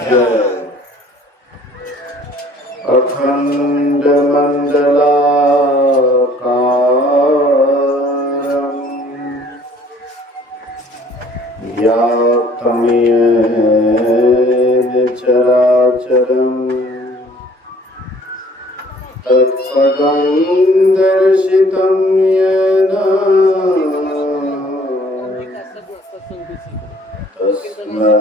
जय। अखंड मंडलाकारं व्याप्तं येन चराचरं तत्पदं दर्शितं येन तस्मै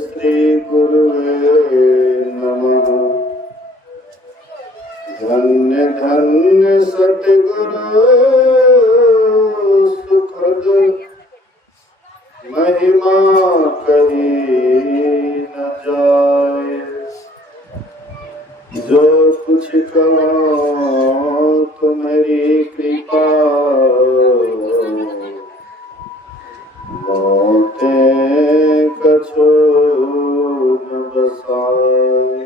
श्री गुरुवे नमः। धन्य धन्य सतगुरु सुखद महिमा कही न जाए। जो कुछ कहो तुम्हारी कृपा मोते कछो न बसाए।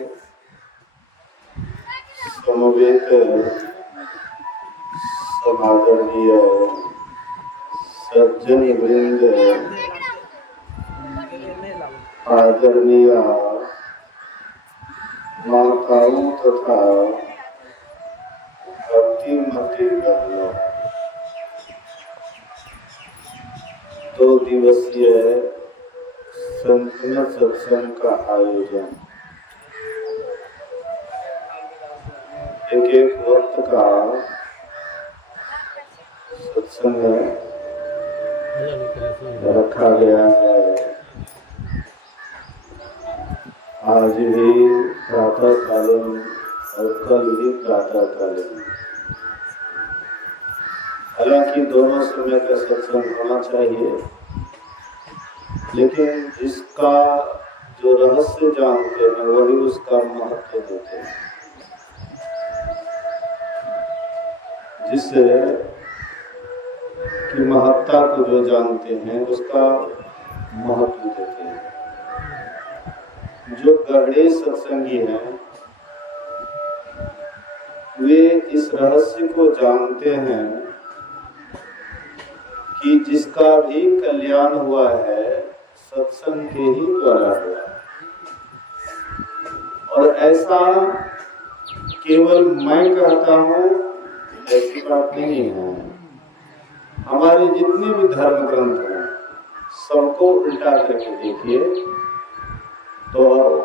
समवेत समादरणीय सज्जन वृंद, आदरणीय माताओं तथा भक्तिमती बहनों, 2 दिवसीय संपूर्ण सत्संग का आयोजन एक वक्त का सत्संग रखा गया है। आज भी प्रातःकालीन और कल भी प्रातःकालीन। हालांकि दोनों समय का सत्संग होना चाहिए, लेकिन जिसका जो रहस्य जानते हैं वही उसका महत्व देते हैं। जिस की महत्ता को जो जानते हैं उसका महत्व देते हैं। जो गहरे सत्संगी हैं वे इस रहस्य को जानते हैं कि जिसका भी कल्याण हुआ है सत्संग के ही द्वारा हुआ। और ऐसा केवल मैं कहता हूँ ऐसी बात नहीं है। हमारे जितने भी धर्म ग्रंथ हैं सबको उल्टा करके देखिए तो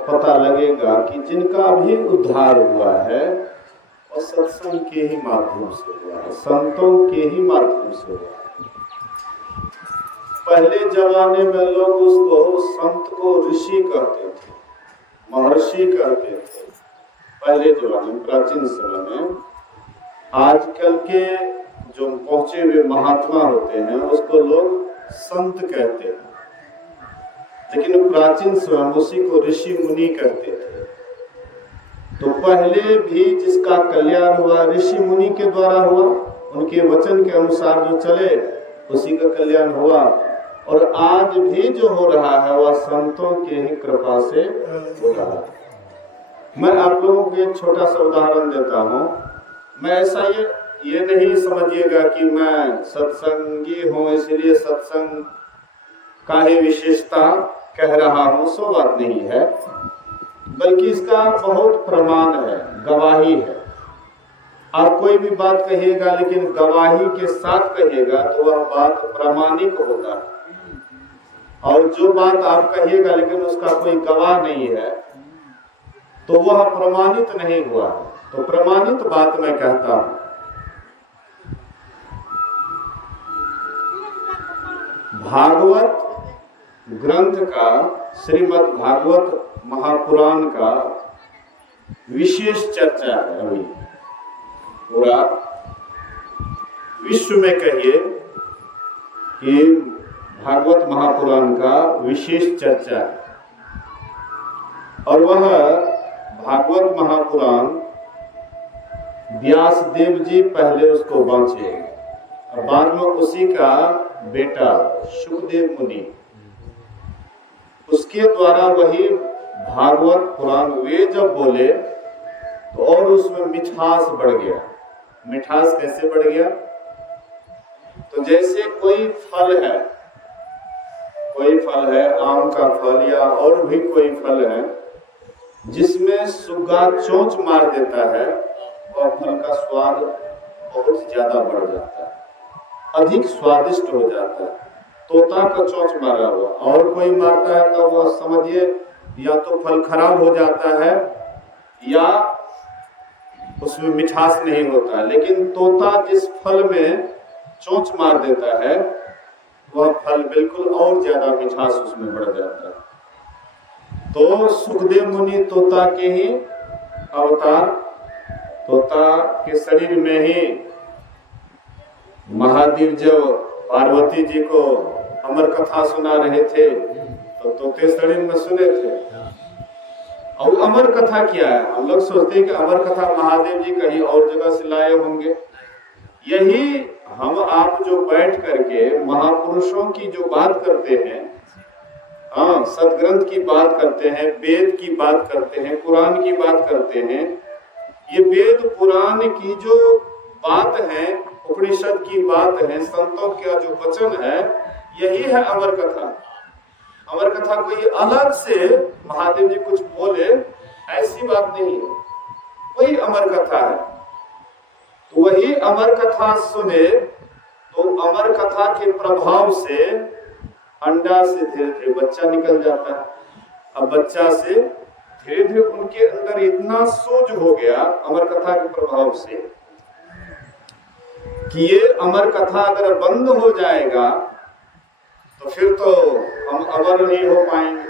पता लगेगा कि जिनका भी उद्धार हुआ है और सत्संग के ही माध्यम से हुआ है, संतों के ही माध्यम से हुआ है। पहले जमाने में लोग उसको संत को ऋषि कहते थे, महर्षि कहते थे। पहले जमाने में, प्राचीन समय में। आजकल के जो पहुंचे हुए महात्मा होते हैं उसको लोग संत कहते हैं, लेकिन प्राचीन समय उसी को ऋषि मुनि कहते थे। तो पहले भी जिसका कल्याण हुआ ऋषि मुनि के द्वारा हुआ, उनके वचन के अनुसार जो चले उसी का कल्याण हुआ। और आज भी जो हो रहा है वह संतों के ही कृपा से हो रहा है। मैं आप लोगों को एक छोटा सा उदाहरण देता हूँ। मैं ऐसा ये नहीं समझिएगा कि मैं सत्संगी हूँ इसलिए सत्संग का ही विशेषता कह रहा हूँ, सो बात नहीं है, बल्कि इसका बहुत प्रमाण है, गवाही है। आप कोई भी बात कहिएगा लेकिन गवाही के साथ कहिएगा तो वह बात प्रामाणिक होगा। और जो बात आप कहिएगा लेकिन उसका कोई गवाह नहीं है तो वह प्रमाणित नहीं हुआ। तो प्रमाणित बात मैं कहता हूं। भागवत ग्रंथ का, श्रीमद् भागवत महापुराण का विशेष चर्चा है। अभी पूरा विश्व में कहिए कि भागवत महापुराण का विशेष चर्चा है। और वह भागवत महापुराण व्यास देव जी पहले उसको बांचे और बाद में उसी का बेटा शुकदेव मुनि, उसके द्वारा वही भागवत पुराण वे जब बोले तो और उसमें मिठास बढ़ गया। मिठास कैसे बढ़ गया? तो जैसे कोई फल है, कोई फल है, आम का फल या और भी कोई फल है जिसमें सुग्गा चोंच मार देता है, और फल का स्वाद बहुत ज्यादा बढ़ जाता है, अधिक स्वादिष्ट हो जाता है। तोता का चोंच मारा हुआ और कोई मारता है तो वो समझिए या तो फल खराब हो जाता है या उसमें मिठास नहीं होता। लेकिन तोता जिस फल में चोंच मार देता है वह फल बिल्कुल और ज्यादा मिठास उसमें बढ़ जाता है। तो सुखदेव मुनि तोता के ही अवतार, तोता के शरीर में ही महादेव जब पार्वती जी को अमर कथा सुना रहे थे तो तोते शरीर में सुने थे। और अमर कथा क्या है? हम लोग सोचते हैं कि अमर कथा महादेव जी कहीं और जगह से लाए होंगे। यही हम आप जो बैठ करके महापुरुषों की जो बात करते हैं, हाँ, सदग्रंथ की बात करते हैं, वेद की बात करते हैं, पुराण की बात करते हैं, ये वेद पुराण की जो बात है, उपनिषद की बात है, संतों का जो वचन है, यही है अमर कथा। अमर कथा कोई अलग से महादेव जी कुछ बोले ऐसी बात नहीं है, वही अमर कथा है। तो वही अमर कथा सुने तो अमर कथा के प्रभाव से अंडा से धीरे धीरे बच्चा निकल जाता है। अब बच्चा से धीरे धीरे उनके अंदर इतना सोच हो गया अमर कथा के प्रभाव से कि ये अमर कथा अगर बंद हो जाएगा तो फिर तो हम अमर नहीं हो पाएंगे।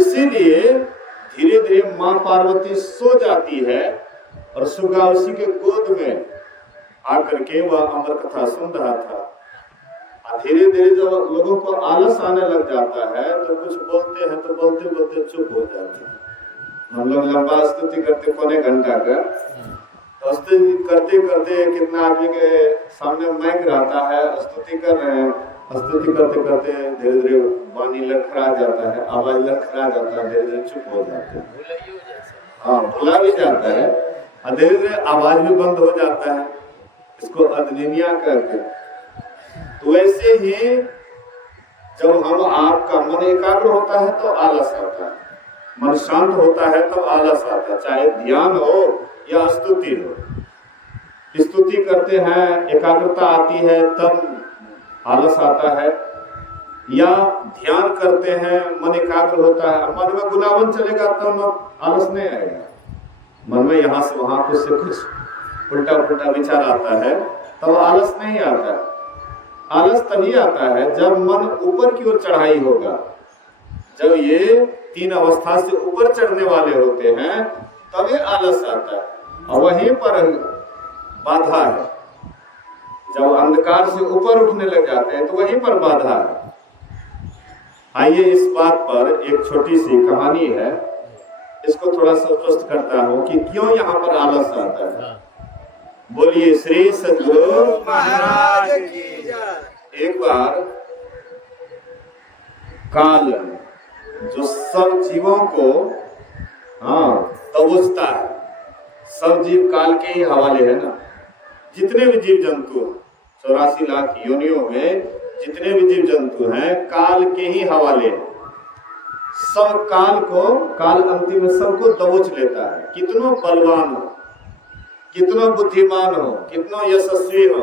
इसीलिए धीरे धीरे मां पार्वती सो जाती है और सुग्गा उसी के गोद में आकर के वह अमर कथा सुन रहा था। धीरे धीरे जब लोगों को आलस आने लग जाता है तो कुछ बोलते हैं तो बोलते बोलते चुप हो जाते हैं। हम लोग लंबा स्तुति करते पौने घंटा का, तो स्तुति करते करते कितना आदमी के सामने माइक रहता है, स्तुति कर रहे हैं, स्तुति करते करते धीरे धीरे वाणी लड़खड़ा जाता है, आवाज लड़खड़ा जाता है, धीरे धीरे चुप हो जाते हैं। हाँ, भुला भी जाता है, धीरे धीरे आवाज भी बंद हो जाता है, इसको अदनिया करके। तो वैसे ही जब हम आपका मन एकाग्र होता है तो आलस आता है, मन शांत होता है तो आलस आता है, चाहे ध्यान हो या स्तुति हो। स्तुति करते हैं, एकाग्रता आती है तब आलस आता है, या ध्यान करते हैं मन एकाग्र होता है, मन में गुनावन चलेगा तब आलस नहीं आएगा। मन में यहाँ से वहां कुछ से कुछ उल्टा पुल्टा विचार आता है तब आलस नहीं आता है। आलस तभी आता है जब मन ऊपर की ओर चढ़ाई होगा, जब ये तीन अवस्था से ऊपर चढ़ने वाले होते हैं तभी आलस आता है। और वहीं पर बाधा है, जब अंधकार से ऊपर उठने लग जाते हैं तो वहीं पर बाधा है। आइए इस बात पर एक छोटी सी कहानी है, इसको थोड़ा सा स्पष्ट करता हूं कि क्यों यहाँ पर आलस आता है। बोलिए श्री सद्गुरु महाराज की जय। एक बार काल जो सब जीवों को दबोचता है, सब जीव काल के ही हवाले है ना। जितने भी जीव जंतु 84 लाख योनियों में जितने भी जीव जंतु हैं काल के ही हवाले हैं। सब काल को, काल अंतिम में सबको दबोच लेता है, कितनो बलवान हो, कितना बुद्धिमान हो, कितना यशस्वी हो,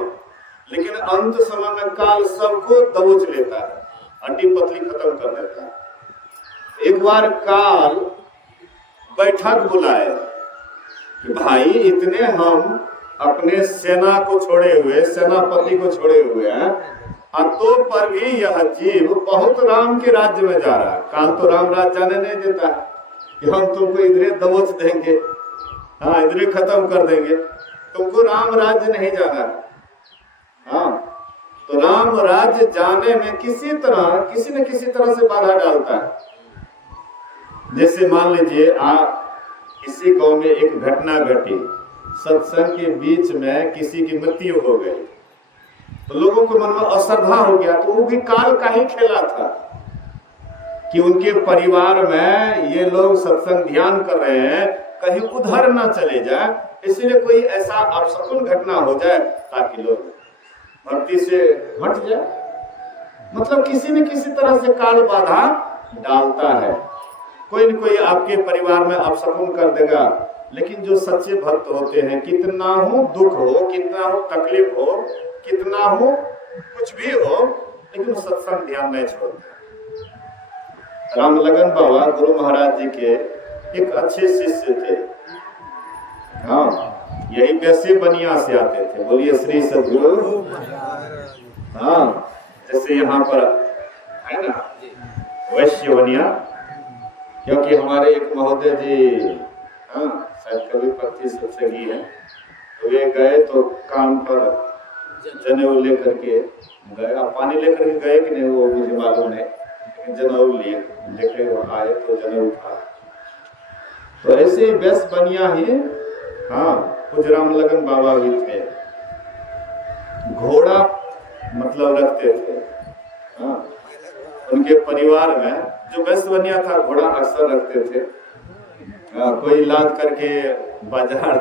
लेकिन अंत समय में काल सबको दबोच लेता है, हड्डी पतली खत्म कर देता है। एक बार काल बैठक बुलाए कि भाई इतने हम अपने सेना को छोड़े हुए, सेनापति को छोड़े हुए हैं, तो पर भी यह जीव बहुत राम के राज्य में जा रहा है। काल तो राम राज्य जाने नहीं देता है कि हम तुमको इधरे दबोच देंगे, हाँ इधरे खत्म कर देंगे, तुमको राम राज्य नहीं जाना है। हाँ, तो राम राज्य जाने में किसी न किसी तरह से बाधा डालता है। जैसे मान लीजिए किसी गांव में एक घटना घटी, सत्संग के बीच में किसी की मृत्यु हो गई, तो लोगों को मन में अश्रद्धा हो गया। तो वो भी काल का ही खेला था कि उनके परिवार में ये लोग सत्संग ध्यान कर रहे हैं, कहीं उधर ना चले जाए, इसलिए कोई ऐसा अपशकुन घटना हो जाए ताकि लोग भक्ति से हट जाए। मतलब किसी न किसी तरह से काल बाधा डालता है। कोई न कोई आपके परिवार में अपशकुन कर देगा। लेकिन जो सच्चे भक्त होते हैं, कितना हो दुख हो, कितना हो तकलीफ हो, कितना हो कुछ भी हो, लेकिन सत्संग ध्यान नहीं छोड़ते। रामलगन बाबा गुरु महाराज जी के एक अच्छे शिष्य थे। हाँ, यही वैसे बनिया से आते थे। बोलिए श्री सद्गुरु। हाँ, जैसे यहाँ पर है ना वैश्य बनिया, क्योंकि हमारे एक महोदय जी, हाँ शायद कभी पत्ती सत्संगी है, तो वे गए तो काम पर जनेऊ लेकर के गए। पानी लेकर के गए कि नहीं वो मुझे मालूम नहीं, लेकिन जनेऊ लिए लेकर आए तो जनेऊ था। तो ऐसे व्यस्त बनिया ही, हाँ कुछ रामलगन बाबा भी थे। घोड़ा मतलब रखते थे। हाँ, उनके परिवार में जो व्यस्त बनिया था, घोड़ा अक्सर रखते थे। कोई लाद करके बाजार,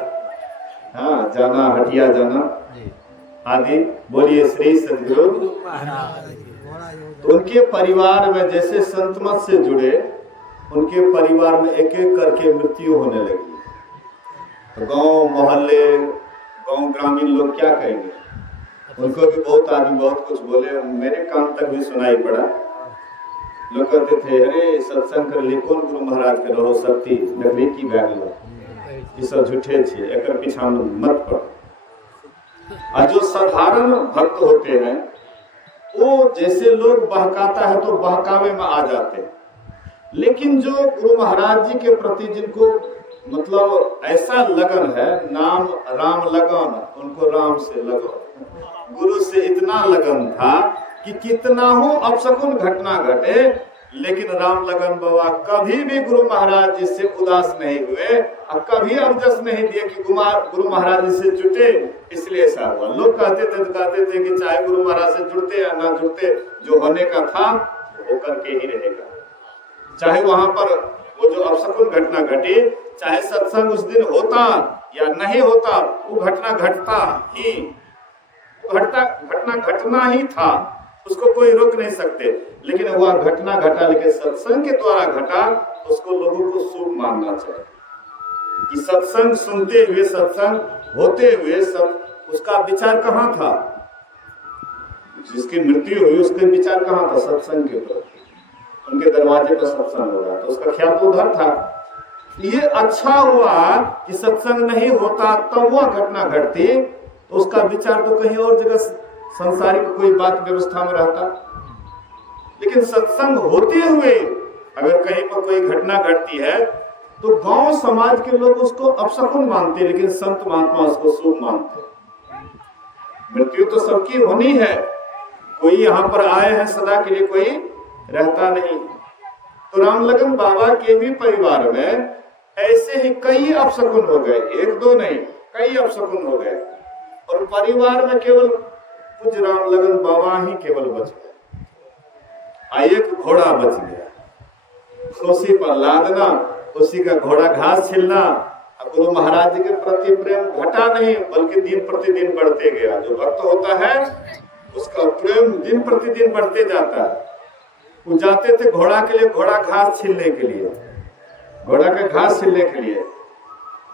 हाँ जाना, हटिया जाना आदि। बोलिए श्री सद्गुरु। तो उनके परिवार में जैसे संत मत से जुड़े, उनके परिवार में एक एक करके मृत्यु होने लगी। तो गांव मोहल्ले, गांव ग्रामीण लोग क्या कहेंगे? उनको भी बहुत आदमी बहुत कुछ बोले, मेरे कान तक भी सुनाई पड़ा। लोग कहते थे, अरे सत्संग कर ली, कौन गुरु महाराज के रहो शक्ति नकली की बैग लो, ये सब झूठे छे, एक पीछा मत पड़। और जो साधारण भक्त होते हैं, वो जैसे लोग बहकाता है तो बहकावे में आ जाते हैं। लेकिन जो गुरु महाराज जी के प्रति जिनको मतलब ऐसा लगन है, नाम राम लगन, उनको राम से लगन, गुरु से इतना लगन था कि कितना हो अपशकुन घटना घटे, लेकिन राम लगन बाबा कभी भी गुरु महाराज जी से उदास नहीं हुए और कभी अवजस नहीं दिए कि गुरु महाराज जी से जुटे इसलिए ऐसा हुआ। लोग कहते थे कि चाहे गुरु महाराज से जुड़ते या ना जुड़ते, जो होने का था वो करके ही रहेगा। चाहे वहां पर वो जो अपशकुन घटना घटी, चाहे सत्संग उस दिन होता या नहीं होता, वो घटना घटता ही, घटना घटना ही था, उसको कोई रोक नहीं सकते। लेकिन वह घटना घटा, लेकिन सत्संग के द्वारा घटा, उसको लोगों को शुभ मानना चाहिए। कि सत्संग सुनते हुए, सत्संग होते हुए सब उसका विचार कहाँ था? जिसकी मृत्यु हुई उसके विचार कहाँ था? सत्संग के ऊपर। उनके दरवाजे पर सत्संग हो रहा, तो उसका ख्याल तो उधर था। ये अच्छा हुआ कि सत्संग नहीं होता तब वह घटना घटती, तो उसका विचार तो कहीं और जगह संसारिक कोई बात व्यवस्था में रहता। लेकिन सत्संग होते हुए अगर कहीं पर कोई घटना घटती है तो गांव समाज के लोग उसको अपशकुन मानते, लेकिन संत महात्मा उसको शुभ मानते। मृत्यु तो सबकी होनी है, कोई यहाँ पर आए हैं सदा के लिए, कोई रहता नहीं। तो रामलगन बाबा के भी परिवार में ऐसे ही कई अपशकुन हो गए, एक दो नहीं, कई अपशकुन हो गए। और परिवार में केवल कुछ रामलगन बाबा ही केवल बच गए। एक घोड़ा बच गया, उसी पर लादना, उसी का घोड़ा घास छिलना। गुरु महाराज जी के प्रति प्रेम घटा नहीं, बल्कि दिन प्रतिदिन बढ़ते गया। जो भक्त होता है उसका प्रेम दिन प्रतिदिन बढ़ते जाता है। वो जाते थे घोड़ा के लिए, घोड़ा घास छीलने के लिए, घोड़ा का घास छीलने के लिए।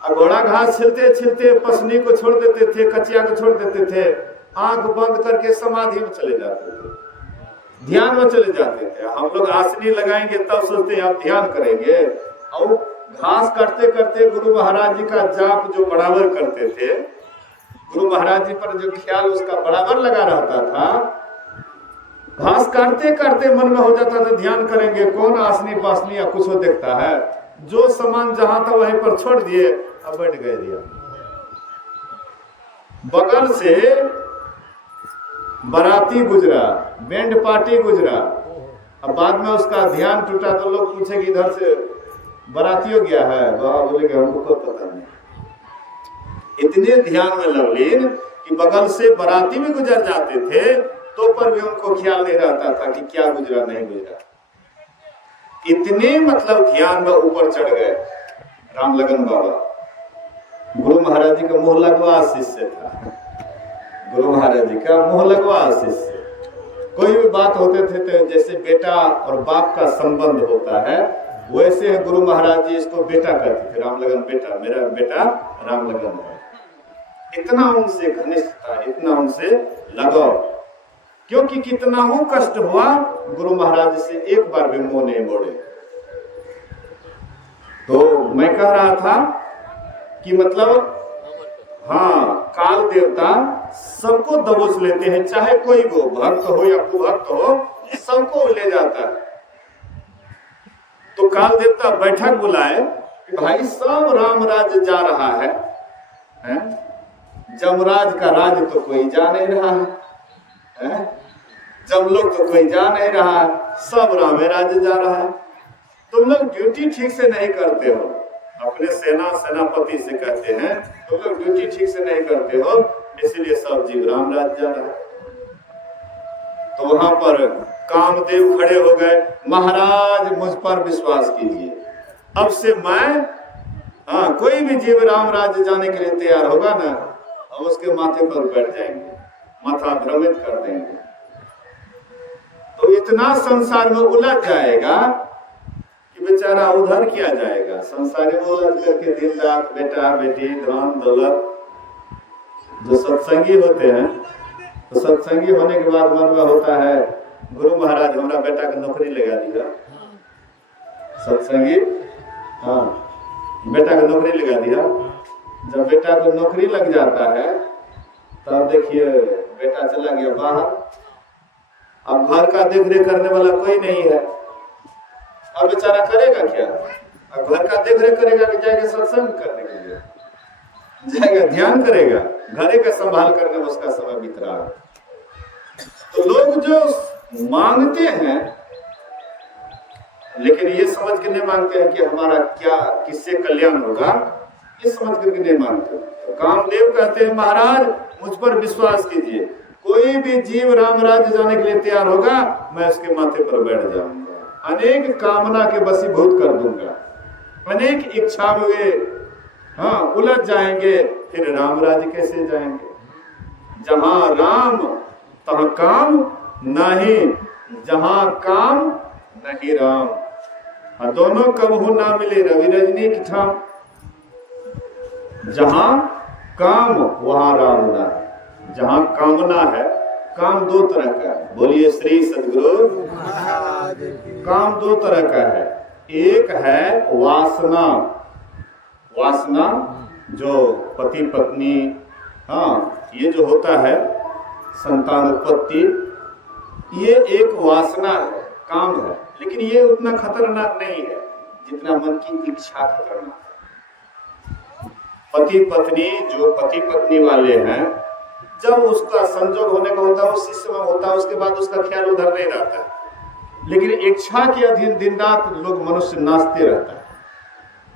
और घोड़ा घास छिलते छिलते पसनी को छोड़ देते थे, कचिया को छोड़ देते थे, आंख बंद करके समाधि में चले जाते थे, ध्यान में चले जाते थे। हम लोग आसनी लगाएंगे तब सोचते हैं आप ध्यान करेंगे। और घास काटते करते गुरु महाराज जी का जाप जो बराबर करते थे, गुरु महाराज जी पर जो ख्याल उसका बराबर लगा रहता था। घास काटते काटते मन में हो जाता था ध्यान करेंगे, कौन आसनी पासनी या कुछ देखता है। जो सामान जहां था वहीं पर छोड़ दिए, अब बैठ गए दिया। बगल से बाराती गुजरा, बैंड पार्टी गुजरा। अब बाद में उसका ध्यान टूटा तो लोग पूछे कि इधर से बारातियों गया है। बाबा बोले कि हमको कोई पता नहीं। इतने ध्यान में लवलीन कि बगल से बाराती भी गुजर जाते थे तो पर भी उनको ख्याल नहीं रहता था कि क्या गुजरा नहीं गुजरा। इतने मतलब ध्यान में ऊपर चढ़ गए रामलगन बाबा। गुरु महाराज जी का मोह लगवा शिष्य था, गुरु महाराज जी का मोह लगवा शिष्य। कोई भी बात होते थे तो जैसे बेटा और बाप का संबंध होता है, वैसे गुरु महाराज जी इसको बेटा कहते थे। रामलगन बेटा, मेरा बेटा रामलगन है। इतना उनसे घनिष्ठ था, इतना उनसे लगाव, क्योंकि कितना हो कष्ट हुआ, गुरु महाराज से एक बार भी मुंह नहीं मोड़े। तो मैं कह रहा था कि मतलब हाँ, काल देवता सबको दबोच लेते हैं, चाहे कोई वो भक्त हो या कुभक्त हो, सबको ले जाता है। तो काल देवता बैठक बुलाए कि भाई सब राम राज्य जा रहा है, जमराज का राज तो कोई जा नहीं रहा है, जमलोक तो कोई जा नहीं रहा है, सब रामे राज्य जा रहा है। तुम लोग ड्यूटी ठीक से नहीं करते हो। अपने सेनापति से कहते हैं तुम लोग ड्यूटी ठीक से नहीं करते हो, इसलिए सब जीव राम राज्य जा रहा है। तो वहां पर कामदेव खड़े हो गए, महाराज मुझ पर विश्वास कीजिए, अब से मैं कोई भी जीव राम राज्य जाने के लिए तैयार होगा ना, हम उसके माथे पर बैठ जाएंगे, माथा भ्रमित कर देंगे। तो इतना संसार में उलझ जाएगा कि बेचारा उधर किया जाएगा। संसार में उलझ करके दिन रात बेटा बेटी धन दौलत, जो सत्संगी होते हैं तो सत्संगी होने के बाद मन में होता है गुरु महाराज हमारा बेटा को नौकरी लगा दिया। सत्संगी बेटा को नौकरी लगा दिया। जब बेटा को नौकरी लग जाता है तब देखिए बेटा चला गया बाहर, अब घर का देख रेख करने वाला कोई नहीं है, अब बेचारा करेगा क्या? अब घर का देख रेख करेगा कि जाएगा सत्संग करने के लिए, जाएगा ध्यान करेगा, घरे का संभाल करने में उसका समय बीत रहा है। तो लोग जो मांगते हैं लेकिन ये समझ के नहीं मांगते हैं कि हमारा क्या किससे कल्याण होगा, ये समझ करके नहीं मांगते। तो कामदेव कहते हैं महाराज मुझ पर विश्वास कीजिए, कोई भी जीव राम राज्य जाने के लिए तैयार होगा मैं उसके माथे पर बैठ जाऊंगा, अनेक कामना के वशीभूत कर दूंगा, अनेक इच्छा में वे उलझ जाएंगे, फिर राम राज्य कैसे जाएंगे? जहां राम तहां काम नहीं, जहां काम नहीं राम, दोनों कबहू ना मिले रवि रजनी की ठाम। जहां काम वहां राम ना, जहां कामना है, काम दो तरह का है, बोलिए श्री सद्गुरु। काम दो तरह का है, एक है वासना, वासना जो पति पत्नी ये जो होता है संतान उत्पत्ति, ये एक वासना है, काम है, लेकिन ये उतना खतरनाक नहीं है जितना मन की इच्छा खतरनाक है। पति पत्नी जो पति पत्नी वाले हैं, जब उसका संजोग होने का होता है वो शिष्य में होता है, उसके बाद उसका ख्याल उधर नहीं रहता है, लेकिन इच्छा के अधीन दिन रात लोग मनुष्य नाचते रहता है।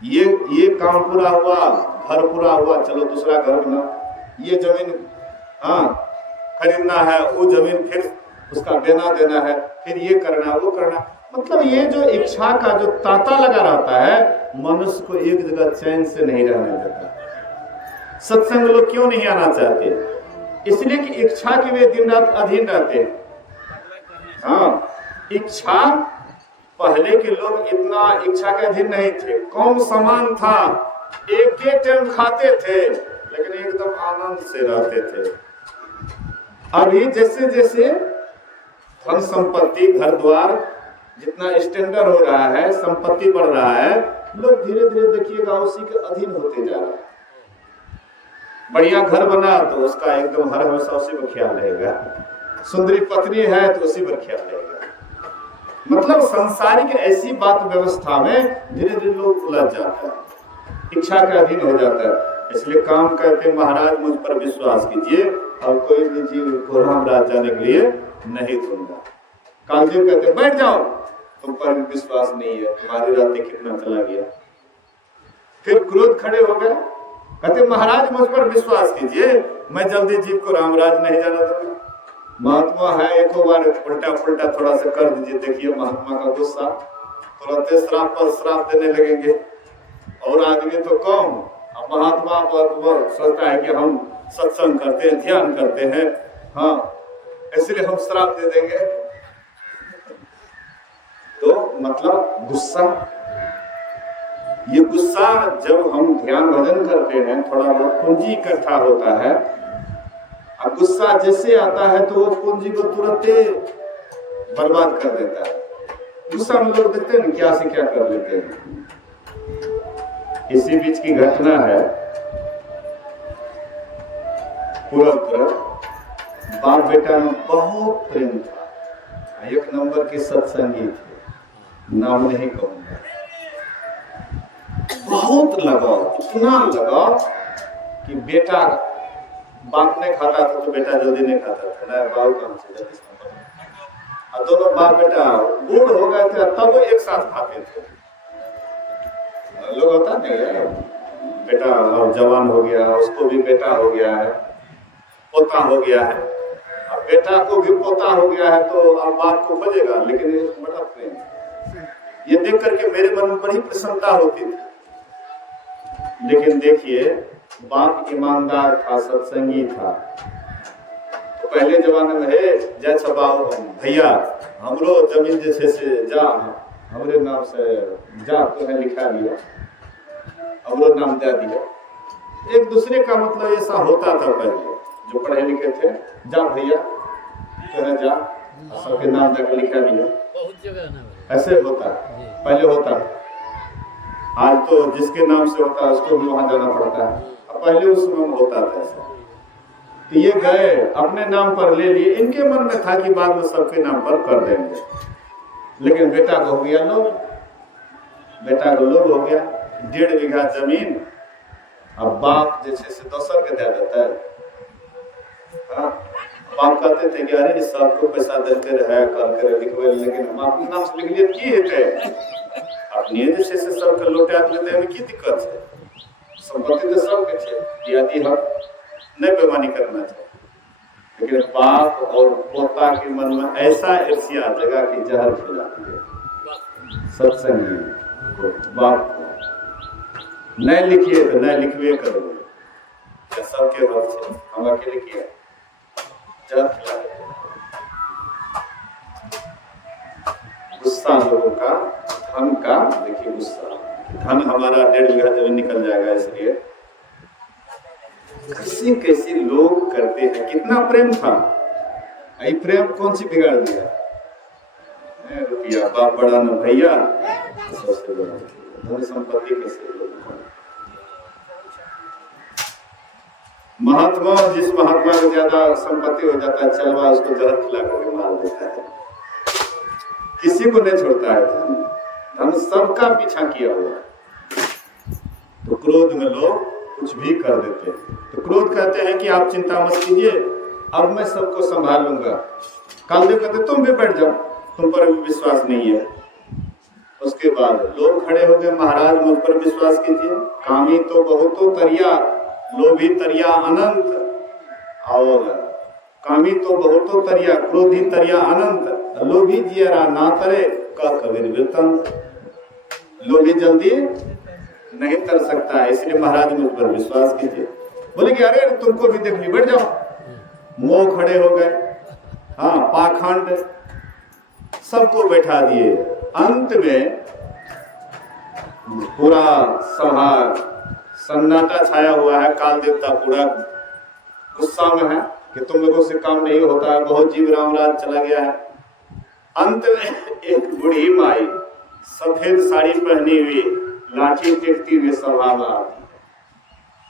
ये काम पूरा हुआ, घर पूरा हुआ, चलो दूसरा घर बना, ये जमीन खरीदना है, वो जमीन फिर उसका देना है, फिर ये करना वो करना, मतलब ये जो इच्छा का जो तांता लगा रहता है, मनुष्य को एक जगह चैन से नहीं रहने देता। सत्संग लोग क्यों नहीं आना चाहते? इसलिए कि इच्छा के वे दिन रात अधीन रहते हैं। इच्छा, पहले के लोग इतना इच्छा के अधीन नहीं थे, कौन समान था, एक टाइम खाते थे लेकिन एकदम आनंद से रहते थे। अभी जैसे जैसे धन संपत्ति घर द्वार जितना स्टैंडर्ड हो रहा है, संपत्ति बढ़ रहा है, लोग धीरे धीरे देखिएगा उसी के अधीन होते जा रहे हैं। बढ़िया घर बना तो उसका एकदम हर हमेशा उसी पर ख्याल रहेगा, सुंदरी पत्नी है तो उसी पर ख्याल रहेगा। मतलब संसारिक ऐसी बात व्यवस्था में धीरे धीरे लोग उलझ जाते हैं, इच्छा के अधीन हो जाता है। इसलिए काम कहते हैं महाराज मुझ पर विश्वास कीजिए, और कोई भी जीव को राम राज्य जाने के लिए नहीं दूंगा। कालदेव कहते बैठ जाओ, तुम पर विश्वास नहीं है, तुम्हारी रातें कितना चला गया। फिर क्रोध खड़े हो गए, कहते महाराज मुझ पर विश्वास कीजिए, मैं जल्दी जीव को राम राज्य नहीं जाना दूंगा। महात्मा है, एक बार उल्टा पुल्टा थोड़ा सा कर दीजिए, देखिए महात्मा का गुस्सा, तुरंत श्राप पर श्राप देने लगेंगे। और आदमी तो कौन, अब महात्मा पर सोचता है कि हम सत्संग करते हैं, ध्यान करते हैं, इसलिए हम श्राप दे देंगे। मतलब गुस्सा। ये गुस्सा जब हम ध्यान भजन करते हैं, थोड़ा बहुत पूंजी इकट्ठा होता है, और गुस्सा जैसे आता है तो वो पूंजी को तुरंत बर्बाद कर देता है। गुस्सा में लोग देखते हैं क्या से क्या कर लेते हैं। इसी बीच की घटना है, पूरब तरफ बाप बेटा में बहुत प्रेम था, एक नंबर के सत्संगी थे, नाम नहीं कहूंगा। बहुत लगाव, इतना लगाव कि बेटा बाप ने खाता था तो बेटा जल्दी नहीं खाता था, ना बाबू काम से और दोनों बाप बेटा बूढ़ हो गए थे तब वो एक साथ खाते थे। लोग होता नहीं, बेटा और जवान हो गया, उसको भी बेटा हो गया है, पोता हो गया है, अब बेटा को भी पोता हो गया है तो अब बाप को खोजेगा। लेकिन ये बड़ा प्रेम, ये देख करके मेरे मन में बड़ी प्रसन्नता होती थी। लेकिन देखिए, बाप ईमानदार था, सत्संगी था। तो पहले जमाने में है जैसा बाबू भैया हमरो जमीन जैसे से जा, हमरे नाम से जा तो है लिखा लिया, हमरो नाम दे दिया। एक दूसरे का मतलब ऐसा होता था पहले, जो पढ़े लिखे थे, जा भैया तो है जा, सबके नाम जाकर लिखा लिया। बहुत जगह ऐसे होता पहले होता। आज तो जिसके नाम से होता है उसको भी वहां जाना पड़ता है, अब पहले उस समय में होता था ऐसा। तो ये गए अपने नाम पर ले लिए, इनके मन में था कि बाद में सबके नाम पर कर देंगे। लेकिन बेटा को हो गया लोग, बेटा को लोग हो गया 1.5 बीघा जमीन। अब बाप जैसे से दोसर के दे देता है। हाँ, बाप कहते थे कि अरे सबको पैसा देते रहे कर करे लिखवे, लेकिन हम अपने नाम से लिख लिए की हेते, अपने जैसे से सबके लौटा लेते हैं, की दिक्कत है? संपत्ति तो सबके छे, यदि हम नहीं बेईमानी करना चाहिए। लेकिन बाप और पोता के मन में ऐसा ईर्ष्या जगह की जहर खिलाती है सत्संगी को, बाप को नहीं लिखिए तो नहीं लिखवे करोगे, सबके हक है, हम अकेले किया जहर खिलाते। गुस्सा लोगों का, धन का, देखिए गुस्सा, धन हमारा 1.5 बीघा जमीन निकल जाएगा, इसलिए कैसे कैसे लोग करते हैं। कितना प्रेम था, यही प्रेम कौन सी बिगाड़ दिया? रुपया बाप बड़ा न भैया, सबसे बड़ा धन संपत्ति कैसे लोग। महात्मा, जिस महात्मा को ज्यादा संपत्ति हो जाता है, चलवा उसको जहर खिला करके मार देता है, किसी को नहीं छोड़ता है। धन सबका पीछा किया हुआ है। तो क्रोध में लोग कुछ भी कर देते हैं। तो क्रोध कहते हैं कि आप चिंता मत कीजिए, अब मैं सबको संभाल लूंगा। कालदेव कहते तुम भी बैठ जाओ, तुम पर भी विश्वास नहीं है। उसके बाद लोग खड़े हो गए, महाराज मुझ पर विश्वास कीजिए, कामी तो बहुतो तरिया, लोभी तरिया अनंत, और कामी तो बहुतो तरिया, क्रोधी तरिया अनंत, लोभी जियरा ना तरे का कबीर वृतंत। लोभी जल्दी नहीं तर सकता है, इसलिए महाराज मुझ पर विश्वास कीजिए। बोले कि अरे तुमको भी देख ली, बैठ जाओ। मोह खड़े हो गए, हाँ, पाखंड सबको बैठा दिए। अंत में पूरा सभा सन्नाटा छाया हुआ है। काल देवता पूरा गुस्सा में है कि तुम लोगों से काम नहीं होता है, बहुत जीव रामराज चला गया है। अंत में एक बूढ़ी माई सफेद साड़ी पहनी हुई लाठी टेकती हुई सभा में आती।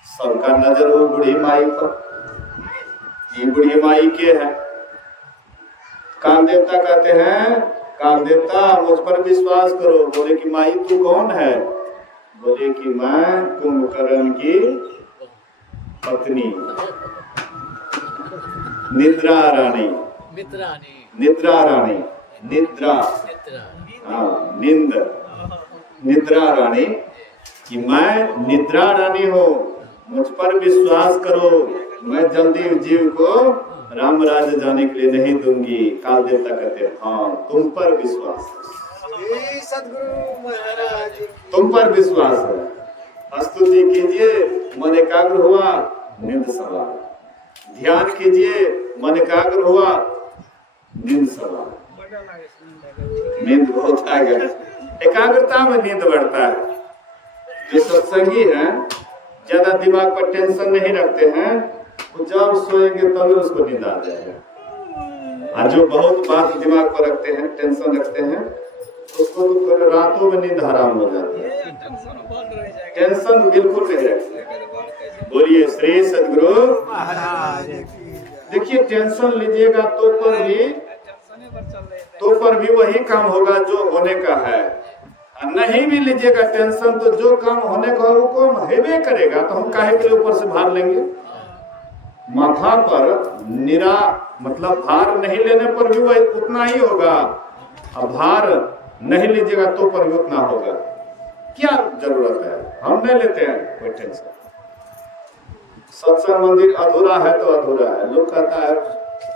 सबका नजर हो बूढ़ी माई पर, ये बूढ़ी माई के है। काल देवता कहते हैं, काल देवता मुझ पर विश्वास करो। बोले कि माई तू कौन है? बोले कि मैं कुंभकर्ण की पत्नी निद्रा रानी। निद्रा रानी, निद्रा, हाँ, नींद, निद्रा रानी कि मैं निद्रा रानी हूँ, मुझ पर विश्वास करो, मैं जल्दी जीव को राम राज्य जाने के लिए नहीं दूंगी। काल देवता कहते हैं हाँ तुम पर विश्वास है, सदगुरु महाराज तुम पर विश्वास है। स्तुति कीजिए, मन एकाग्र हुआ, नींद सवार। ध्यान कीजिए, मन एकाग्र हुआ, नींद सवार। नींद बहुत आ गया, एकाग्रता में नींद बढ़ता है। जो सत्संगी हैं ज्यादा दिमाग पर टेंशन नहीं रखते हैं, वो जब सोएंगे तभी उसको नींद आ जाएगा। और जो बहुत बात दिमाग पर रखते हैं, टेंशन रखते हैं, उसको तो फिर रातों में नींद हराम हो जाती है। टेंशन बिल्कुल नहीं रखते। बोलिए श्री सद्गुरु महाराज। देखिए टेंशन लीजिएगा तो पर भी वही काम होगा जो होने का है, नहीं भी लीजिएगा टेंशन तो जो काम होने का वो काम हेबे करेगा। तो हम काहे के लिए ऊपर से भार लेंगे? माथा पर निरा मतलब भार नहीं लेने पर भी वही उतना ही होगा, अब भार नहीं लीजिएगा तो पर भी उतना होगा। क्या जरूरत है? हम नहीं लेते हैं कोई टेंशन। सत्संग मंदिर अधूरा है तो अधूरा है। लोग कहता है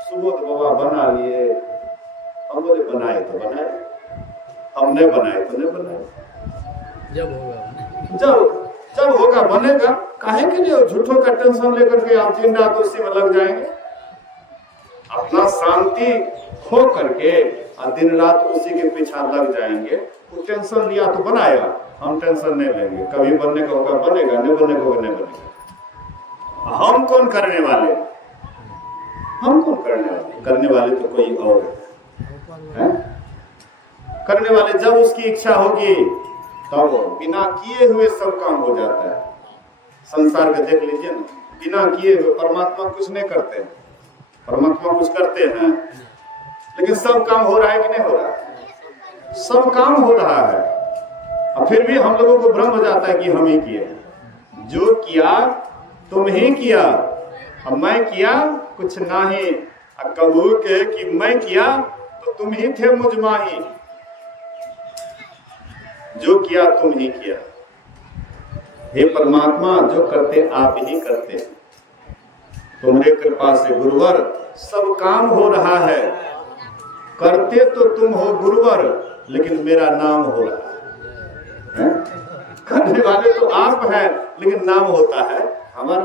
सुबोध बाबा बना लिए, हम बोले बनाए तो बनाए, हमने बनाए तो नहीं बनाए। जब होगा बनेगा। काहे के लिए झूठों का टेंशन लेकर के आप दिन रात उसी में लग जाएंगे? अपना शांति हो करके और दिन रात उसी के पीछे लग जाएंगे। वो टेंशन लिया तो बनाएगा, हम टेंशन नहीं लेंगे। कभी बनने का होगा बनेगा, नहीं बनने का होगा नहीं बनेगा। हम कौन करने वाले? हम कौन करने वाले? करने वाले तो कोई और है। करने वाले जब उसकी इच्छा होगी तब बिना किए हुए सब काम हो जाता है। संसार के देख लीजिए ना, बिना किए हुए परमात्मा कुछ नहीं करते हैं। परमात्मा कुछ करते हैं लेकिन सब काम हो रहा है कि नहीं हो रहा है? सब काम हो रहा है और फिर भी हम लोगों को भ्रम हो जाता है कि हम ही किए। जो किया तुम ही किया, अब मैं किया कुछ नहीं। कबूल के कि मैं किया तो तुम ही थे मुझ माही। जो किया तुम ही किया। हे परमात्मा जो करते आप ही करते। तुम्हारे कृपा से गुरुवर सब काम हो रहा है। करते तो तुम हो गुरुवर लेकिन मेरा नाम हो रहा है। करने वाले तो आप हैं लेकिन नाम होता है हमारा।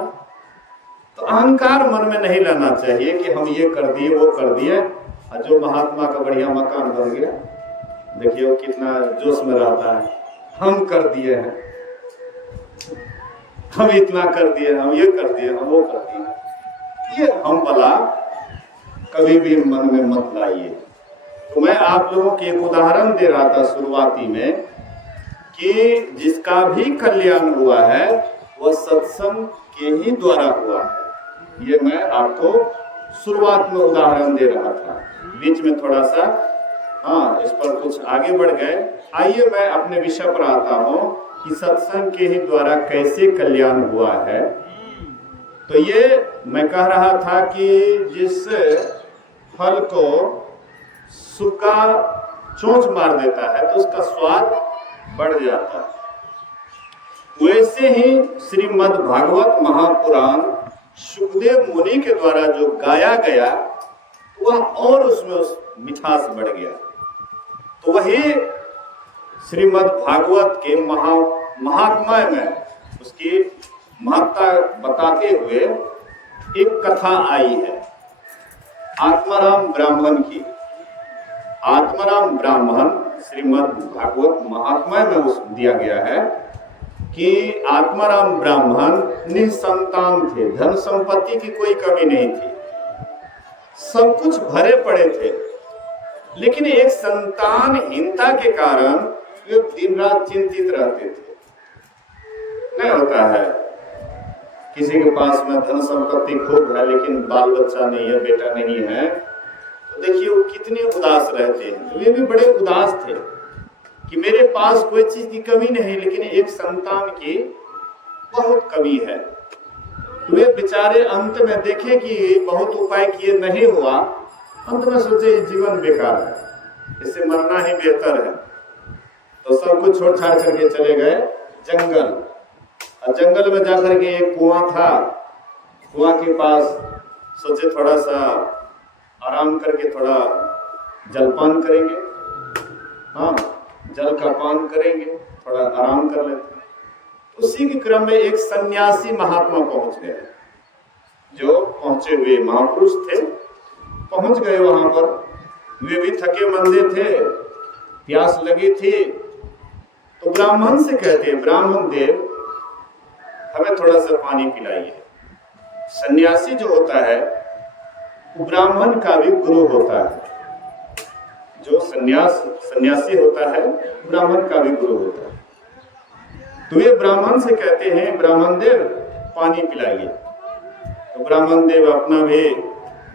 तो अहंकार मन में नहीं लाना चाहिए कि हम ये कर दिए वो कर दिए। और जो महात्मा का बढ़िया मकान बन गया, देखिए वो कितना जोश में रहता है। हम कर दिए हैं, हम इतना कर दिए, हम ये कर दिए, हम वो कर दिए। ये हम भला कभी भी मन में मत लाइए। तो मैं आप लोगों को एक उदाहरण दे रहा था शुरुआती में कि जिसका भी कल्याण हुआ है वह सत्संग के ही द्वारा हुआ है। ये मैं आपको शुरुआत में उदाहरण दे रहा था। बीच में थोड़ा सा इस पर कुछ आगे बढ़ गए। आइए मैं अपने विषय पर आता हूँ कि सत्संग के ही द्वारा कैसे कल्याण हुआ है। तो ये मैं कह रहा था कि जिस फल को सूखा चोंच मार देता है तो उसका स्वाद बढ़ जाता है। वैसे ही श्रीमद् भागवत महापुराण सुखदेव मुनि के द्वारा जो गाया गया वह और उसमें उस मिठास बढ़ गया। तो वही श्रीमद् भागवत के महात्म्य में उसकी महत्ता बताते हुए एक कथा आई है आत्माराम ब्राह्मण की। आत्माराम ब्राह्मण श्रीमद् भागवत महात्म्य में उस दिया गया है कि आत्माराम ब्राह्मण निसंतान थे, धन संपत्ति की कोई कमी नहीं थी, सब कुछ भरे पड़े थे, लेकिन एक संतानहीनता के कारण वे दिन रात चिंतित रहते थे। नहीं होता है किसी के पास में धन संपत्ति खूब है लेकिन बाल बच्चा नहीं है, बेटा नहीं है, तो देखिए वो कितने उदास रहते हैं। तो वे भी बड़े उदास थे कि मेरे पास कोई चीज की कमी नहीं लेकिन एक संतान की बहुत कमी है। तो वे बेचारे अंत में देखे कि बहुत उपाय किए नहीं हुआ, अंत में सोचे जीवन बेकार है, इससे मरना ही बेहतर है। तो सब कुछ छोड़ छाड़ करके चले गए जंगल। और जंगल में जाकर के एक कुआं था, कुआं के पास सोचे थोड़ा सा आराम करके थोड़ा जलपान करेंगे, जल का पान करेंगे, थोड़ा आराम कर लेते। उसी के क्रम में एक सन्यासी महात्मा पहुंच गए, जो पहुंचे हुए महापुरुष थे, पहुंच गए वहां पर। वे भी थके मंदे थे, प्यास लगी थी, तो ब्राह्मण से कहते हैं, ब्राह्मण देव हमें थोड़ा सा पानी पिलाइए। सन्यासी जो होता है वो ब्राह्मण का भी गुरु होता है, जो सन्यासी होता है ब्राह्मण का भी गुरु होता है। तो ये ब्राह्मण से कहते हैं, ब्राह्मण देव पानी पिलाइए। तो ब्राह्मण देव अपना भी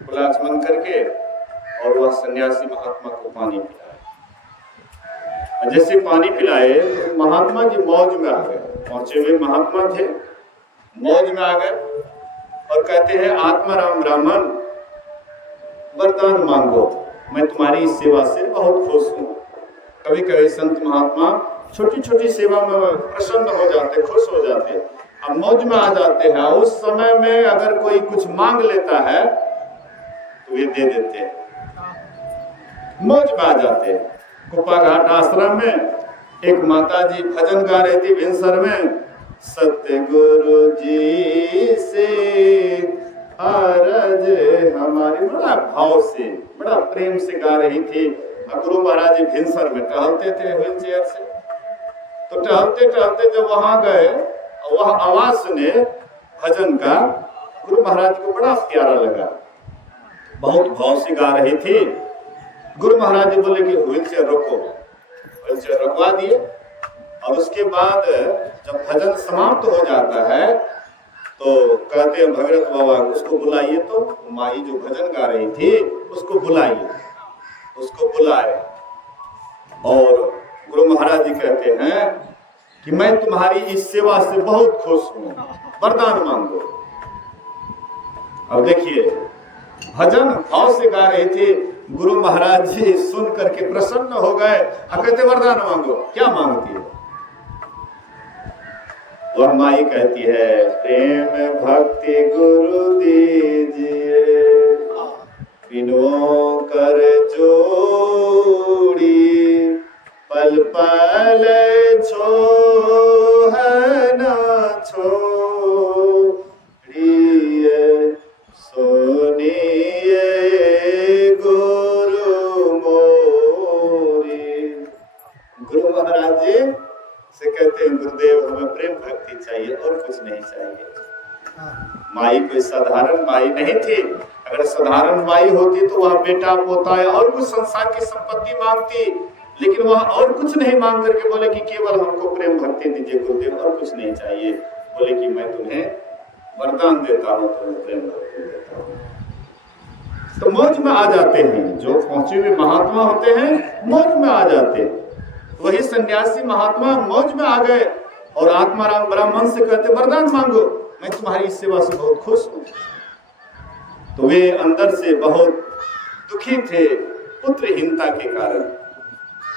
कुलाचमन करके और वह सन्यासी महात्मा को पानी पिलाए। जैसे पानी पिलाए तो महात्मा जी मौज में आ गए, पहुंचे हुए महात्मा थे, मौज में आ गए और कहते हैं, आत्माराम ब्राह्मण वरदान मांगो, मैं तुम्हारी इस सेवा से बहुत खुश हूँ। कभी कभी संत महात्मा छोटी छोटी सेवा में प्रसन्न हो जाते, खुश हो जाते, अब मौज में आ जाते हैं। उस समय में अगर कोई कुछ मांग लेता है तो ये दे देते हैं, मौज में आ जाते हैं। कुप्पा घाट आश्रम में एक माता जी भजन गा रही थी भिनसर में, सतगुरु जी से अरज हमारी, बड़ा भाव से बड़ा प्रेम से गा रही थी। गुरु महाराज जी भिनसर में टहलते थे व्हील चेयर से, तो टहलते टहलते जब वहां गए, वह आवाज सुने भजन का, गुरु महाराज को बड़ा प्यारा लगा, बहुत भाव से गा रही थी। गुरु महाराज जी बोले कि व्हील चेयर रोको, व्हील चेयर रुकवा दिए। और उसके बाद जब भजन समाप्त हो जाता है तो कहते हैं, भगरत बाबा उसको बुलाइए। तो माई जो भजन गा रही थी उसको बुलाइए, उसको बुलाए और गुरु महाराज जी कहते हैं कि मैं तुम्हारी इस सेवा से बहुत खुश हूं, वरदान मांगो। अब देखिए भजन भाव से गा रहे थे, गुरु महाराज जी सुन करके प्रसन्न हो गए और कहते वरदान मांगो। क्या मांगती है? वह माई कहती है, प्रेम भक्ति गुरु दीजिए, बिनो कर जोड़ी, पल पल छो है ना छोड़िए, सुनिए गुरु मोरी। गुरु महाराज जी से कहते हैं, गुरुदेव हमें प्रेम भक्ति चाहिए और कुछ नहीं चाहिए। माई कोई साधारण माई नहीं थी, अगर साधारण माई होती तो वह बेटा पोता या और कुछ संसार की संपत्ति मांगती, लेकिन वह और कुछ नहीं मांग करके बोले कि केवल हमको प्रेम भक्ति दीजिए गुरुदेव, और कुछ नहीं चाहिए। बोले कि मैं तुम्हें वरदान देता हूँ, तुम्हें प्रेम भक्ति देता हूँ। तो मौज में आ जाते हैं, जो पहुंचे हुए महात्मा होते हैं मौज में आ जाते हैं। वही सन्यासी महात्मा मौज में आ गए और आत्माराम ब्राह्मण से कहते वरदान मांगो, मैं तुम्हारी इस सेवा से बहुत खुश हूं। तो वे अंदर से बहुत दुखी थे पुत्रहीनता के कारण,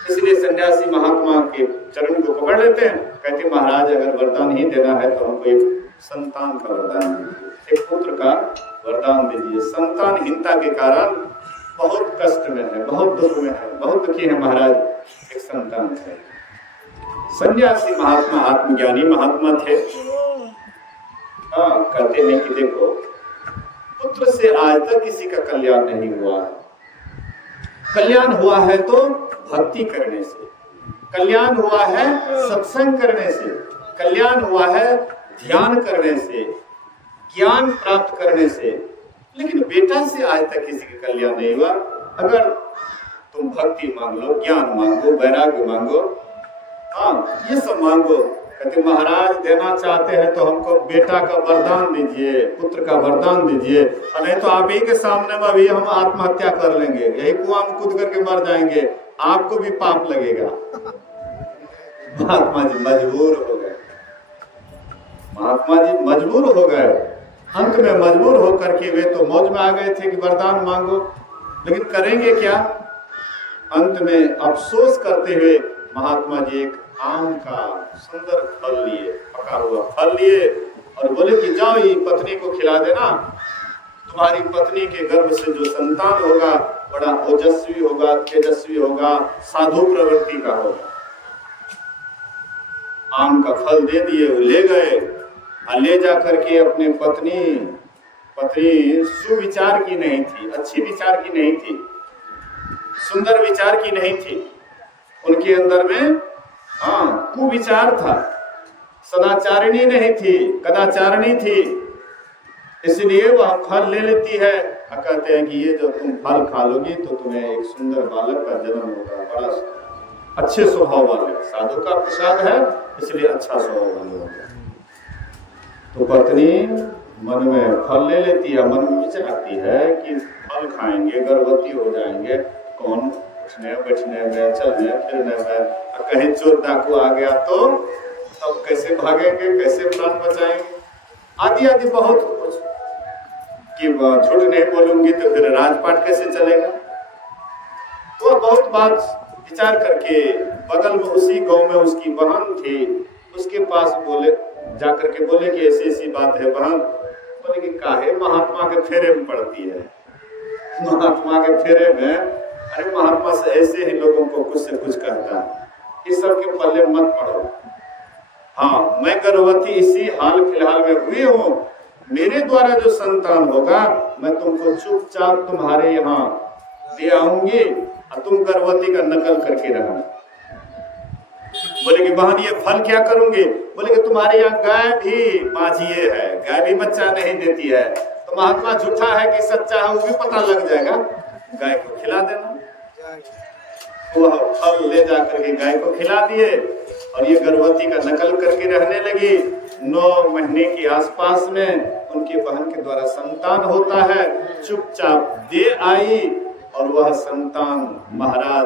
इसलिए सन्यासी महात्मा के चरण को पकड़ लेते हैं, कहते महाराज अगर वरदान ही देना है तो हमको एक संतान का वरदान दीजिए, एक पुत्र का वरदान दीजिए। संतानहीनता के कारण बहुत कष्ट में है, बहुत दुख में है, बहुत दुखी है महाराज, एक संतान है। सन्यासी महात्मा आत्मज्ञानी महात्मा थे। हाँ, कहते हैं कि देखो पुत्र से आज तक किसी का कल्याण नहीं हुआ है। कल्याण हुआ है तो भक्ति करने से, कल्याण हुआ है सत्संग करने से, कल्याण हुआ है ध्यान करने से, ज्ञान प्राप्त करने से। लेकिन बेटा से आज तक किसी का कल्याण नहीं हुआ। अगर तुम भक्ति मांग लो, ज्ञान मांगो, वैराग्य मांगो, हाँ ये सब मांगो। कहते महाराज देना चाहते हैं तो हमको बेटा का वरदान दीजिए, पुत्र का वरदान दीजिए, नहीं तो आप ही के सामने में भी हम आत्महत्या कर लेंगे, यही कुआं में कूद करके मर जाएंगे, आपको भी पाप लगेगा। महात्मा जी मजबूर हो गए, महात्मा जी मजबूर हो गए। अंत में मजबूर होकर के वे तो मौज में आ गए थे कि वरदान मांगो, लेकिन करेंगे क्या? अंत में अफसोस करते हुए महात्मा जी एक आम का सुंदर फल लिए, पका हुआ फल लिए और बोले कि जाओ ये पत्नी को खिला देना, तुम्हारी पत्नी के गर्भ से जो संतान होगा बड़ा ओजस्वी होगा, तेजस्वी होगा, साधु प्रवृत्ति का होगा। आम का फल दे दिए, ले गए और ले जा करके अपने पत्नी सुविचार की नहीं थी, अच्छी विचार की नहीं थी, सुंदर विचार की नहीं थी, उनके अंदर में कुविचार था, सदाचारिणी नहीं थी, कदाचारिणी थी। इसलिए वह फल ले लेती है और कहते हैं कि ये जो तुम फल खा लोगी तो तुम्हें एक सुंदर बालक का जन्म होगा, बड़ा अच्छे स्वभाव वाले, साधु का प्रसाद है इसलिए अच्छा स्वभाव वाले होगा। तो पत्नी मन में फल ले लेती है, मन में विचारती है कि फल खाएंगे गर्भवती हो जाएंगे, कौन उठने बैठने में चलने फिरने में, कहीं चोर डाकू आ गया तो तब कैसे भागेंगे, कैसे प्राण बचाएंगे, आदि आदि बहुत कुछ, कि झूठ नहीं बोलूंगी तो फिर राजपाट कैसे चलेगा। तो बहुत बात विचार करके बगल में उसी गांव में उसकी बहन थी, उसके पास बोले, जाकर के बोले कि ऐसी ऐसी बात है बहन। बोले कि काहे महात्मा के फेरे में पड़ती है, महात्मा के फेरे में, अरे महात्मा से ऐसे ही लोगों को कुछ से कुछ कहता है, इस सब के पल्ले मत पड़ो। हाँ, मैं गर्भवती इसी हाल फिलहाल में हुई हूँ, मेरे द्वारा जो संतान होगा मैं तुमको चुपचाप तुम्हारे यहाँ दे आऊंगी और तुम गर्भवती का नकल करके रहना। बोले कि बहन ये फल क्या करूंगी? बोले कि तुम्हारे यहाँ गाय भी बाझिए है, गाय भी बच्चा नहीं देती है, तो महात्मा झूठा है कि सच्चा है वो भी पता लग जाएगा, गाय को खिला देना। वह फल ले जाकर के गाय को खिला दिए और ये गर्भवती का नकल करके रहने लगी। 9 महीने के आसपास में उनके बहन के द्वारा संतान होता है, चुपचाप दे आई और वह संतान महाराज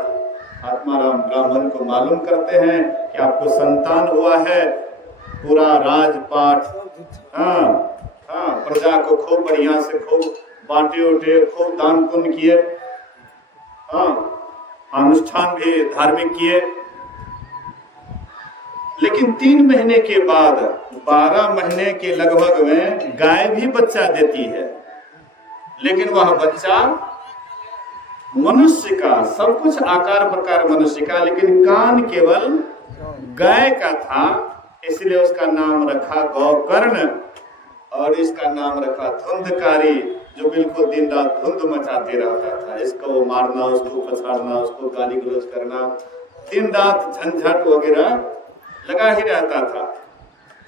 आत्माराम ब्राह्मण को मालूम करते हैं कि आपको संतान हुआ है। पूरा राजपाट, प्रजा को खूब बढ़िया से खूब बांटे उठे, खूब दान पुण्य किए, अनुष्ठान भी धार्मिक किए। लेकिन 3 महीने के बाद 12 महीने के लगभग में गाय भी बच्चा देती है, लेकिन वह बच्चा मनुष्य का, सब कुछ आकार प्रकार मनुष्य का, लेकिन कान केवल गाय का था, इसलिए उसका नाम रखा गौकर्ण और इसका नाम रखा धुंधकारी, जो बिल्कुल दिन रात धुंध मचाते रहता था। इसको मारना, उसको पछाड़ना, उसको गाली गलौज करना, दिन रात झंझट वगैरह लगा ही रहता था।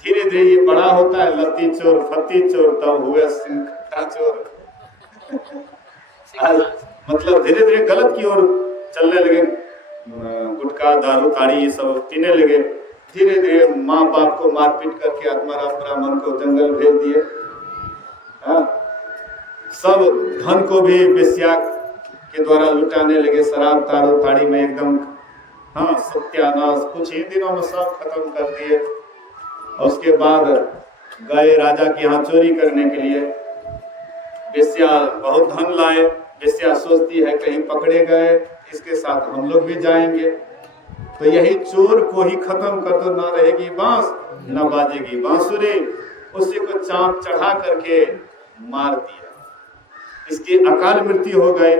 धीरे धीरे ये बड़ा होता है, लत्ती चोर फत्ती चोर, तब हुए सिंखटा चोर मतलब धीरे धीरे गलत की ओर चलने लगे, गुटखा दारू ताड़ी ये सब पीने लगे। धीरे धीरे माँ बाप को मारपीट करके आत्माराम ब्राह्मण को जंगल भेज दिए। सब धन को भी वेश्या के द्वारा लुटाने लगे, शराब तारू ताड़ी में एकदम सत्यानाश, कुछ ही दिनों में सब खत्म कर दिए। और उसके बाद गए राजा के यहाँ चोरी करने के लिए, वेश्या बहुत धन लाए। वेश्या सोचती है कहीं पकड़े गए, इसके साथ हम लोग भी जाएंगे, तो यही चोर को ही खत्म कर दो, ना रहेगी बांस ना बाजेगी बांसुरी। उसी को चांप चढ़ा करके मार दिया, इसकी अकाल मृत्यु हो गई।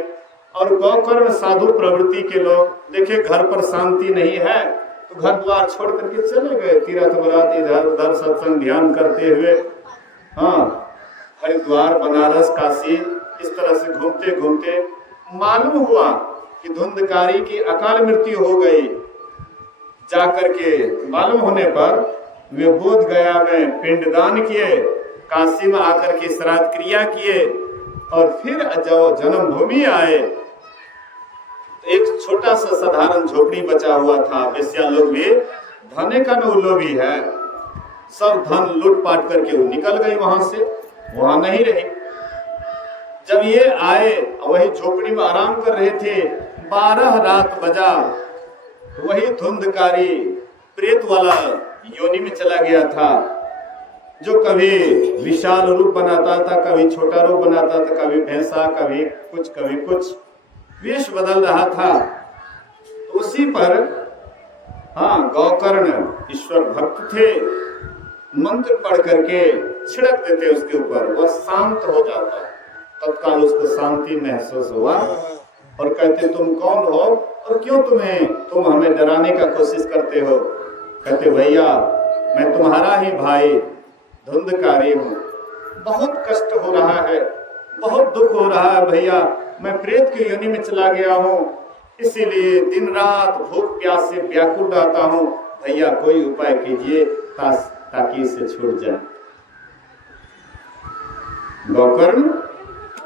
और गौकर्ण साधु प्रवृत्ति के लोग देखे घर पर शांति नहीं है तो घर द्वार छोड़ करके चले गए, तीर्थ बरात इधर उधर सत्संग ध्यान करते हुए, हरिद्वार बनारस काशी इस तरह से घूमते घूमते मालूम हुआ कि धुंधकारी की अकाल मृत्यु हो गई। जाकर के मालूम होने पर वे बोध गया में पिंडदान किए, काशी में आकर के श्राद्ध क्रिया किए और फिर जब जन्मभूमि आए तो एक छोटा सा साधारण झोपड़ी बचा हुआ था। वेश्या लोग भी धने का न लोभी है, सब धन लूटपाट करके वो निकल गई वहां से, वहां नहीं रही। जब ये आए वही झोपड़ी में आराम कर रहे थे, 12 रात बजा, वही धुंधकारी प्रेत वाला योनि में चला गया था, जो कभी विशाल रूप बनाता था, कभी छोटा रूप बनाता था, कभी भैंसा, कभी कुछ वेश बदल रहा था। तो उसी पर गौकर्ण ईश्वर भक्त थे, मंत्र पढ़ करके छिड़क देते उसके ऊपर, वह शांत हो जाता। तत्काल उसको शांति महसूस हुआ और कहते तुम कौन हो और क्यों तुम हमें डराने का कोशिश करते हो? कहते भैया मैं तुम्हारा ही भाई धुंधकारी हूँ, बहुत कष्ट हो रहा है, बहुत दुख हो रहा है भैया, मैं प्रेत की योनि में चला गया हूँ, इसीलिए दिन रात भूख प्यास से व्याकुल रहता हूँ, भैया कोई उपाय कीजिए ताकि इसे छूट जाए। गौकर्ण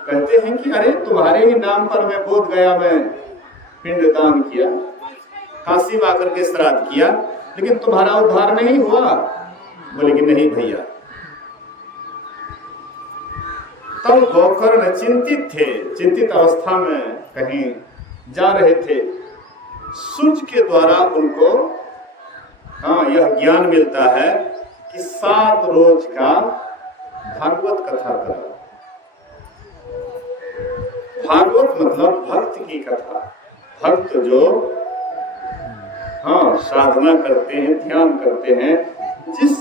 कहते हैं कि अरे तुम्हारे ही नाम पर मैं बोध गया में पिंड दान किया, काशी में आकर के श्राद्ध किया, लेकिन तुम्हारा उद्धार नहीं हुआ। बोले कि नहीं भैया। तब गौकर्ण चिंतित थे, चिंतित अवस्था में कहीं जा रहे थे। सूर्य के द्वारा उनको यह ज्ञान मिलता है कि 7 रोज का भागवत कथा करो। भागवत मतलब भक्त की कथा। भक्त जो साधना करते हैं, ध्यान करते हैं, जिस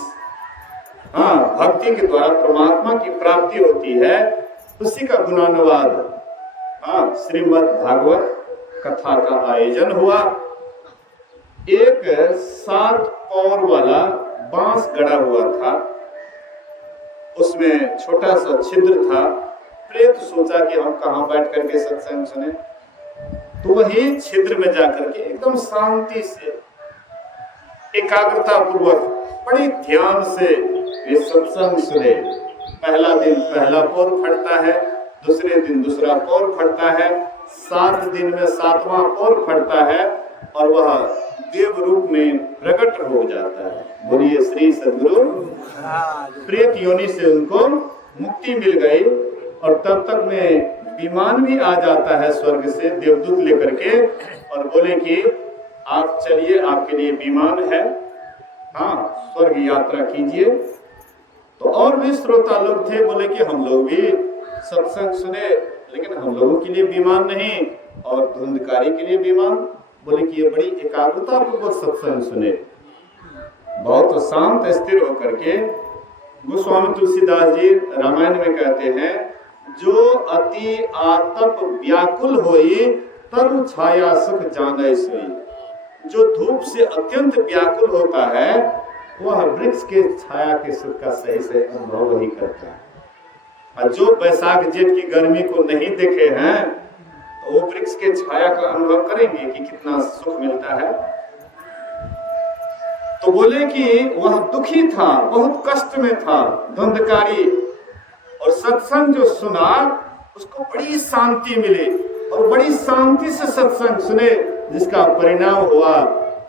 भक्ति के द्वारा परमात्मा की प्राप्ति होती है, उसी का गुणानुवाद श्रीमद् भागवत कथा का आयोजन हुआ। एक 7 पौर वाला बांस गड़ा हुआ था, उसमें छोटा सा छिद्र था। प्रेत सोचा कि हम कहाँ बैठ करके सत्संग सुने, तो वही छिद्र में जाकर के एकदम शांति से, एकाग्रता पूर्वक, बड़े ध्यान से ये सत्संग सुने। पहला दिन पहला पौर फटता है, दूसरे दिन दूसरा पौर फटता है, 7 दिन में 7वां पौर फटता है और वह देव रूप में प्रकट हो जाता है। बोलिए श्री सद्गुरु। प्रेत योनि से उनको मुक्ति मिल गई और तब तक में विमान भी आ जाता है स्वर्ग से देवदूत लेकर के, और बोले कि आप चलिए, आपके लिए विमान है, स्वर्ग यात्रा कीजिए। तो और भी श्रोता लोग थे, बोले कि हम लोग भी सत्संग सुने, लेकिन हम लोगों के लिए विमान नहीं और धुंधकारी के लिए विमान। बोले कि ये बड़ी एकाग्रता पूर्वक सत्संग सुने। बहुत शांत स्थिर होकर के गोस्वामी तुलसीदास जी रामायण में कहते हैं, जो अति आतप व्याकुल होई तरु छाया सुख जाने सोई। जो धूप से अत्यंत व्याकुल होता है, वह वृक्ष के छाया के सुख का सही से अनुभव वही करता है। और जो बैसाख जेठ की गर्मी को नहीं देखे हैं, तो वो वृक्ष के छाया का अनुभव करेंगे कि कितना सुख मिलता है। तो बोले कि वह दुखी था, बहुत कष्ट में था, धुंधकारी, और सत्संग जो सुना उसको बड़ी शांति मिली और बड़ी शांति से सत्संग सुने, जिसका परिणाम हुआ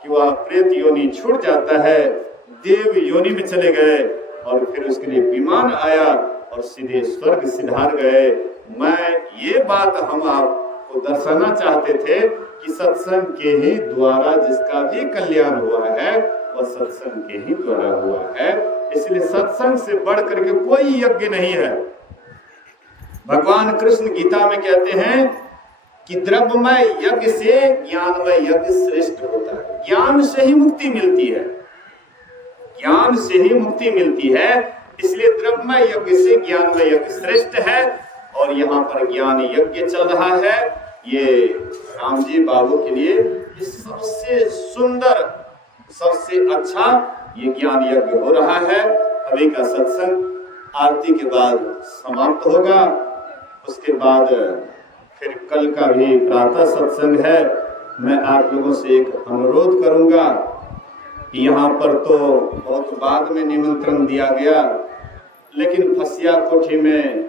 कि वह प्रेत योनि छूट जाता है, देव योनि में चले गए और फिर उसके लिए विमान आया और सीधे स्वर्ग सिधार गए। मैं ये बात हम आपको दर्शाना चाहते थे कि सत्संग के ही द्वारा जिसका भी कल्याण हुआ है, वह सत्संग के ही द्वारा हुआ है। इसलिए सत्संग से बढ़ करके कोई यज्ञ नहीं है। भगवान कृष्ण गीता में कहते हैं कि द्रव्यमय यज्ञ से ज्ञानमय यज्ञ श्रेष्ठ होता है। ज्ञान से ही मुक्ति मिलती है, ज्ञान से ही मुक्ति मिलती है। इसलिए द्रव्यमय यज्ञ से ज्ञानमय यज्ञ श्रेष्ठ है। और यहाँ पर ज्ञान यज्ञ चल रहा है। ये राम जी बाबू के लिए सबसे सुंदर, सबसे अच्छा ये ज्ञान यज्ञ हो रहा है। अभी का सत्संग आरती के बाद समाप्त होगा। उसके बाद फिर कल का भी प्रातः सत्संग है। मैं आप लोगों से एक अनुरोध करूंगा कि यहाँ पर तो बहुत बाद में निमंत्रण दिया गया, लेकिन फसिया कोठी में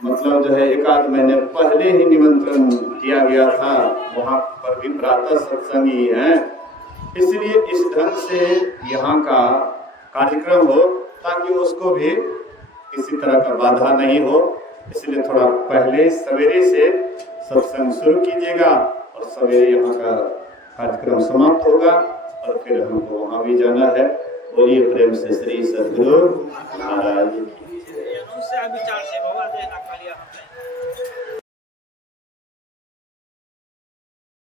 मतलब जो है 1 महीने पहले ही निमंत्रण दिया गया था, वहाँ पर भी प्रातः सत्संग ही है। इसलिए इस ढंग से यहाँ का कार्यक्रम हो ताकि उसको भी किसी तरह का बाधा नहीं हो। इसलिए थोड़ा पहले सवेरे से सत्संग शुरू कीजिएगा और सवेरे यहाँ का कार्यक्रम समाप्त होगा और फिर हमको वहाँ भी जाना है। बोलिए प्रेम से श्री सद्गुरु महाराज।